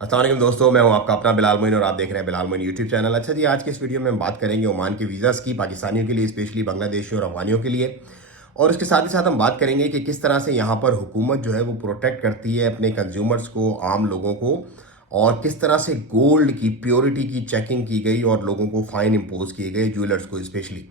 अस्सलाम वालेकुम दोस्तों, मैं हूं आपका अपना बिलाल मोइन और आप देख रहे हैं बिलाल मोइन यूट्यूब चैनल। अच्छा जी, आज के इस वीडियो में हम बात करेंगे ओमान के वीज़ाज़ की, पाकिस्तानियों के लिए, स्पेशली बांग्लादेशी और अफगानियों के लिए। और उसके साथ ही साथ हम बात करेंगे कि किस तरह से यहाँ पर हुकूमत जो है वो प्रोटेक्ट करती है अपने कंज्यूमर्स को, आम लोगों को, और किस तरह से गोल्ड की प्योरिटी की चेकिंग की गई और लोगों को फाइन इम्पोज किए गए, ज्वेलर्स को स्पेशली।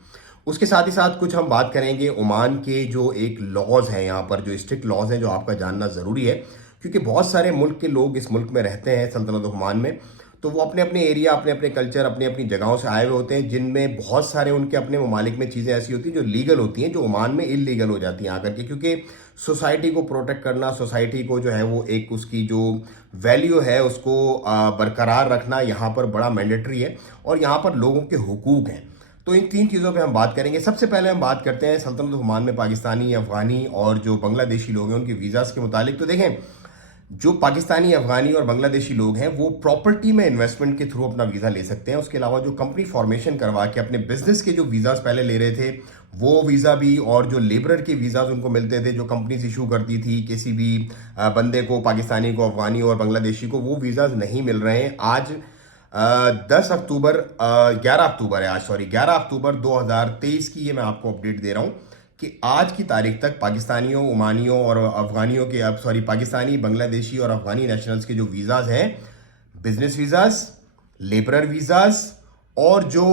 उसके साथ ही साथ कुछ हम बात करेंगे ओमान के जो एक लॉज हैं, यहाँ पर जो स्ट्रिक्ट लॉज हैं, जो आपका जानना ज़रूरी है, क्योंकि बहुत सारे मुल्क के लोग इस मुल्क में रहते हैं, सल्तनत ओमान में। तो वो अपने अपने एरिया, अपने अपने कल्चर, अपनी अपनी जगहों से आए हुए होते हैं, जिनमें बहुत सारे उनके अपने ममालिक में चीज़ें ऐसी होती हैं जो लीगल होती हैं, जो ओमान में इलीगल हो जाती हैं आकर के। क्योंकि सोसाइटी को प्रोटेक्ट करना, सोसाइटी को जो है वो एक उसकी जो वैल्यू है उसको बरकरार रखना यहाँ पर बड़ा मैंडेटरी है, और यहाँ पर लोगों के हुकूक हैं। तो इन तीन चीज़ों पे हम बात करेंगे। सबसे पहले हम बात करते हैं सल्तनत ओमान में पाकिस्तानी, अफगानी और जो बांग्लादेशी लोग हैं उनके वीज़ाज़ के मुतालिक। तो देखें, जो पाकिस्तानी, अफगानी और बांग्लादेशी लोग हैं वो प्रॉपर्टी में इन्वेस्टमेंट के थ्रू अपना वीज़ा ले सकते हैं। उसके अलावा जो कंपनी फॉर्मेशन करवा के अपने बिजनेस के जो वीज़ाज पहले ले रहे थे वो वीज़ा भी, और जो लेबरर के वीज़ाज उनको मिलते थे जो कंपनीज इशू करती थी किसी भी बंदे को, पाकिस्तानी को, अफगानी और बांग्लादेशी को, वो वीज़ाज नहीं मिल रहे हैं। आज 10 अक्टूबर 11 अक्टूबर है आज, सॉरी 11 अक्टूबर 2023 की ये मैं आपको अपडेट दे रहा हूँ कि आज की तारीख तक पाकिस्तानियों, ओमानियों और अफगानियों के, अब सॉरी पाकिस्तानी, बांग्लादेशी और अफगानी नेशनल्स के जो वीज़ाज हैं, बिजनेस वीज़ाज, लेबरर वीज़ाज और जो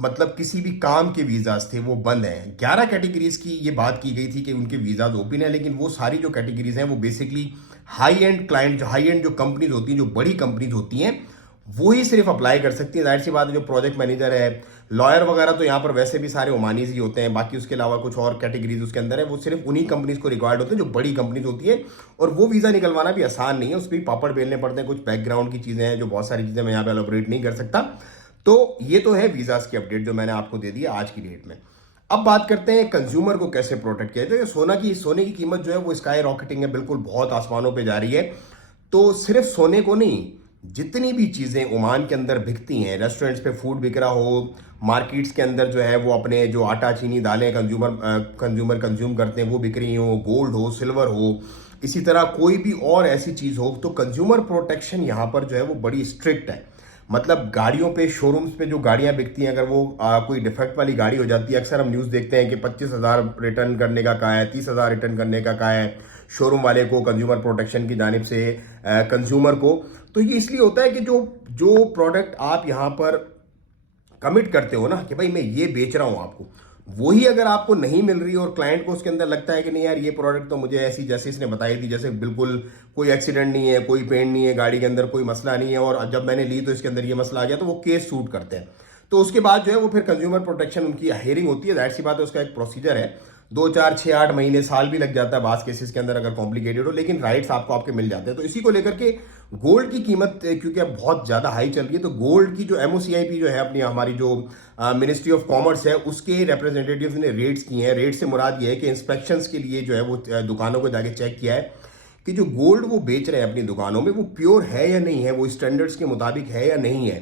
मतलब किसी भी काम के वीज़ाज थे वो बंद हैं। 11 कैटेगरीज की ये बात की गई थी कि उनके वीज़ाज ओपन है, लेकिन वो सारी जो कैटेगरीज हैं वो basically high and client, high and जो कंपनीज होती हैं, जो बड़ी कंपनीज होती हैं, वो ही सिर्फ अप्लाई कर सकती है। जाहिर सी बात है, जो प्रोजेक्ट मैनेजर है, लॉयर वगैरह, तो यहाँ पर वैसे भी सारे ओमानीज ही होते हैं। बाकी उसके अलावा कुछ और कैटेगरीज उसके अंदर है, वो सिर्फ उन्हीं कंपनीज को रिक्वायर्ड होते हैं जो बड़ी कंपनीज होती है। और वो वीज़ा निकलवाना भी आसान नहीं है, उस पर पापड़ बेलने पड़ते हैं, कुछ बैकग्राउंड की चीज़ें हैं, जो बहुत सारी चीज़ें मैं यहाँ पे एलोबरेट नहीं कर सकता। तो ये तो है वीज़ाज की अपडेट जो मैंने आपको दे दी आज की डेट में। अब बात करते हैं कंज्यूमर को कैसे प्रोटेक्ट किया जाए। तो सोने की कीमत जो है वो स्काई रॉकेटिंग है, बिल्कुल बहुत आसमानों पे जा रही है। तो सिर्फ सोने को नहीं, जितनी भी चीज़ें ओमान के अंदर बिकती हैं, रेस्टोरेंट्स पे फूड बिक रहा हो, मार्केट्स के अंदर जो है वो अपने जो आटा, चीनी, दालें कंज्यूमर कंज्यूम करते हैं वो बिक रही हो, गोल्ड हो, सिल्वर हो, इसी तरह कोई भी और ऐसी चीज़ हो, तो कंज्यूमर प्रोटेक्शन यहाँ पर जो है वो बड़ी स्ट्रिक्ट है। मतलब गाड़ियों पे, शोरूम्स पे जो गाड़ियां बिकती हैं, अगर वो कोई डिफेक्ट वाली गाड़ी हो जाती है, अक्सर हम न्यूज़ देखते हैं कि 25,000 रिटर्न करने का कहा है, 30,000 रिटर्न करने का कहा है शोरूम वाले को, कंज्यूमर प्रोटेक्शन की जानिब से कंज्यूमर को। तो ये इसलिए होता है कि जो जो प्रोडक्ट आप यहाँ पर कमिट करते हो ना कि भाई मैं ये बेच रहा हूँ आपको, वही अगर आपको नहीं मिल रही और क्लाइंट को उसके अंदर लगता है कि नहीं यार, ये प्रोडक्ट तो मुझे ऐसी जैसे इसने बताई थी, जैसे बिल्कुल कोई एक्सीडेंट नहीं है, कोई पेंट नहीं है, गाड़ी के अंदर कोई मसला नहीं है, और जब मैंने ली तो इसके अंदर ये मसला आ गया, तो वो केस सूट करते हैं। तो उसके बाद जो है वो फिर कंज्यूमर प्रोटेक्शन, उनकी हेयरिंग होती है। जाहिर सी बात है, उसका एक प्रोसीजर है, 2 4 6 8 महीने, साल भी लग जाता है बास केसेस के अंदर अगर कॉम्प्लिकेटेड हो, लेकिन राइट्स आपको आपके मिल जाते हैं। तो इसी को लेकर के गोल्ड की कीमत क्योंकि अब बहुत ज़्यादा हाई चल रही है, तो गोल्ड की जो MOCIP जो है अपनी, हमारी जो मिनिस्ट्री ऑफ कॉमर्स है, उसके रिप्रेजेंटेटिव्स ने रेट्स किए हैं। रेट से मुराद ये है कि इंस्पेक्शंस के लिए जो है वो दुकानों को जाके चेक किया है कि जो गोल्ड वो बेच रहे हैं अपनी दुकानों में वो प्योर है या नहीं है, वो स्टैंडर्ड्स के मुताबिक है या नहीं है।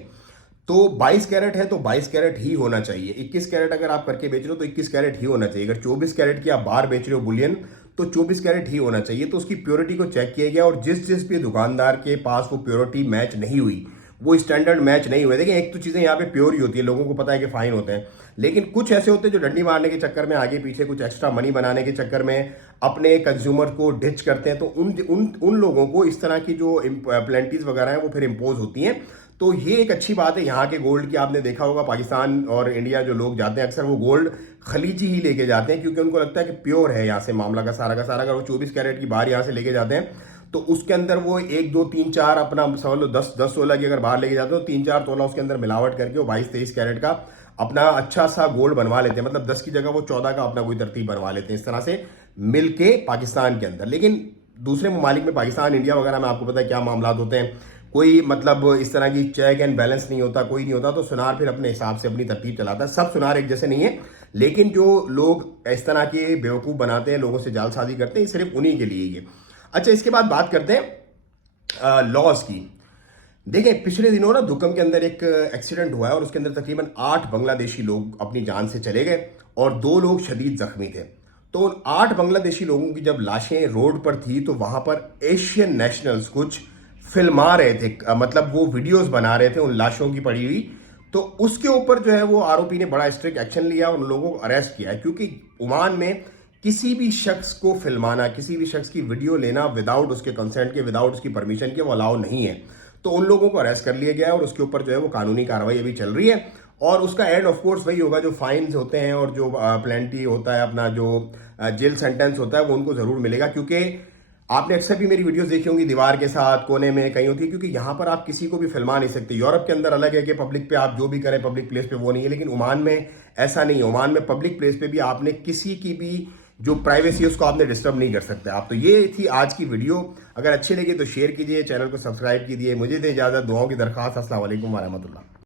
तो 22 कैरेट है तो 22 कैरेट ही होना चाहिए। 21 कैरेट अगर आप करके बेच रहे हो तो 21 कैरेट ही होना चाहिए। अगर 24 कैरेट की आप बार बेच रहे हो बुलियन, तो 24 कैरेट ही होना चाहिए। तो उसकी प्योरिटी को चेक किया गया, और जिस भी दुकानदार के पास वो प्योरिटी मैच नहीं हुई, वो स्टैंडर्ड मैच नहीं हुए। देखिए, एक तो चीज़ें यहाँ पे प्योर ही होती है, लोगों को पता है कि फाइन होते हैं, लेकिन कुछ ऐसे होते हैं जो डंडी मारने के चक्कर में, आगे पीछे कुछ एक्स्ट्रा मनी बनाने के चक्कर में अपने कंज्यूमर को डिच करते हैं। तो उन उन उन लोगों को इस तरह की जो पेनल्टीज वगैरह हैं वो फिर इम्पोज होती हैं। तो ये एक अच्छी बात है यहाँ के गोल्ड की। आपने देखा होगा पाकिस्तान और इंडिया जो लोग जाते हैं, अक्सर वो गोल्ड खलीजी ही लेके जाते हैं, क्योंकि उनको लगता है कि प्योर है यहाँ से मामला का सारा। अगर वो 24 कैरेट की बार यहाँ से लेके जाते हैं तो उसके अंदर वो 1 2 3 4 अपना समझ लो 10 16 की अगर बाहर लेके जाते हो, 3 4 तोला उसके अंदर मिलावट करके वो 22 23 कैरेट का अपना अच्छा सा गोल्ड बनवा लेते हैं। मतलब 10 की जगह वो 14 का अपना कोई तरतीब बनवा लेते हैं, इस तरह से मिलके पाकिस्तान के अंदर। लेकिन दूसरे ममालिक में, पाकिस्तान, इंडिया वगैरह में, आपको पता है क्या मामला होते हैं। कोई मतलब इस तरह की चेक एंड बैलेंस नहीं होता, कोई नहीं होता। तो सुनार फिर अपने हिसाब से अपनी तरतीब चलाता है। सब सुनार एक जैसे नहीं है, लेकिन जो लोग इस तरह के बेवकूफ़ बनाते हैं, लोगों से जालसाजी करते हैं, सिर्फ उन्हीं के लिए ये। अच्छा, इसके बाद बात करते हैं लॉज की। देखिए, पिछले दिनों ना दुकम के अंदर एक एक्सीडेंट हुआ है, और उसके अंदर तकरीबन 8 बांग्लादेशी लोग अपनी जान से चले गए और 2 लोग शदीद जख्मी थे। तो उन 8 बांग्लादेशी लोगों की जब लाशें रोड पर थी, तो वहां पर एशियन नेशनल्स, कुछ फिल्मा रहे थे, मतलब वो वीडियोस बना रहे थे उन लाशों की पड़ी हुई। तो उसके ऊपर जो है वो आरोपी ने बड़ा स्ट्रिक्ट एक्शन लिया और उन लोगों को अरेस्ट किया है, क्योंकि ओमान में किसी भी शख्स को फिल्माना, किसी भी शख्स की वीडियो लेना विदाउट उसके कंसेंट के, विदाउट उसकी परमिशन के, वो अलाउ नहीं है। तो उन लोगों को अरेस्ट कर लिया गया है और उसके ऊपर जो है वो कानूनी कार्रवाई अभी चल रही है। और उसका एंड ऑफ कोर्स वही होगा, जो फाइन्स होते हैं और जो प्लेंटी होता है, अपना जो जेल सेंटेंस होता है, वो उनको जरूर मिलेगा। क्योंकि आपने अक्सर भी मेरी वीडियोस देखी होंगी, दीवार के साथ कोने में कहीं होती है, क्योंकि यहां पर आप किसी को भी फिल्मा नहीं सकते। यूरोप के अंदर अलग है कि पब्लिक पे आप जो भी करें, पब्लिक प्लेस पे वो नहीं है, लेकिन ओमान में ऐसा नहीं है। ओमान में पब्लिक प्लेस पे भी आपने किसी की भी जो प्राइवेसी है उसको आपने डिस्टर्ब नहीं कर सकते आप। तो ये थी आज की वीडियो। अगर अच्छी लगी तो शेयर कीजिए, चैनल को सब्सक्राइब कीजिए। मुझे दे इजाजत, दुआओं की दरखास्त। अस्सलाम वालेकुम व रहमतुल्लाह।